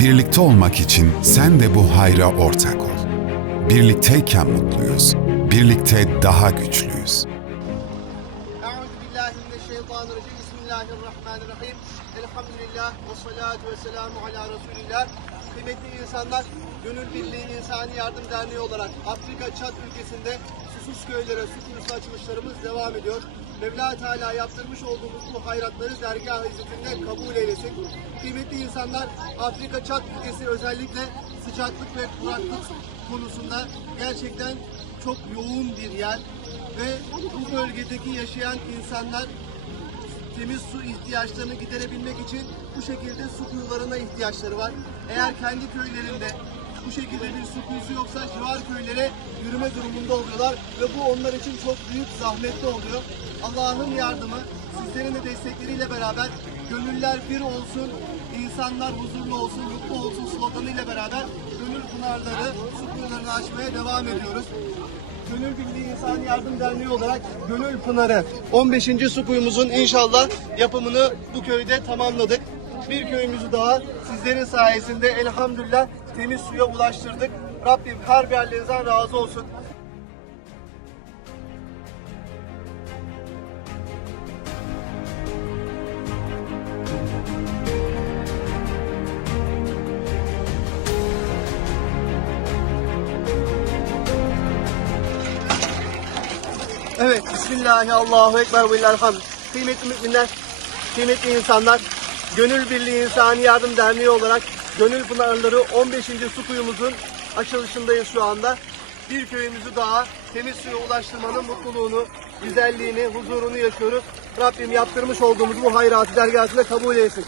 Birlikte olmak için sen de bu hayra ortak ol. Birlikteyken mutluyuz. Birlikte daha güçlüyüz. Bismillahirrahmanirrahim. Elhamdülillah ve salatu ve selamu ala Resulillah. Kıymetli insanlar, Gönül Birliği İnsani Yardım Derneği olarak Afrika Çat ülkesinde susuz köylere su kuyusu açılışlarımız devam ediyor. Mevla Teala yaptırmış olduğumuz bu hayratları dergah hizmetinde kabul eylesin. Kıymetli insanlar, Afrika Çat ülkesi özellikle sıcaklık ve kuraklık konusunda gerçekten çok yoğun bir yer ve bu bölgedeki yaşayan insanlar temiz su ihtiyaçlarını giderebilmek için bu şekilde su kuyularına ihtiyaçları var. Eğer kendi köylerinde bu şekilde bir su kuyusu yoksa civar köylere yürüme durumunda oluyorlar ve bu onlar için çok büyük zahmetli oluyor. Allah'ın yardımı sizlerin de destekleriyle beraber gönüller bir olsun, insanlar huzurlu olsun, mutlu olsun sloganıyla beraber gönül pınarları, su kuyularını açmaya devam ediyoruz. Gönül Birliği İnsan Yardım Derneği olarak Gönül Pınarı 15. su kuyumuzun inşallah yapımını bu köyde tamamladık. Bir köyümüzü daha sizlerin sayesinde elhamdülillah temiz suya ulaştırdık. Rabbim her birlerinizden razı olsun. Evet, Bismillahi Allahu Ekber ve. Kıymetli müminler, kıymetli insanlar, Gönül Birliği İnsani Yardım Derneği olarak Gönül Pınarları 15. su kuyumuzun açılışındayız şu anda. Bir köyümüzü daha temiz suya ulaştırmanın mutluluğunu, güzelliğini, huzurunu yaşıyoruz. Rabbim yaptırmış olduğumuz bu hayratı dergahında kabul etsin.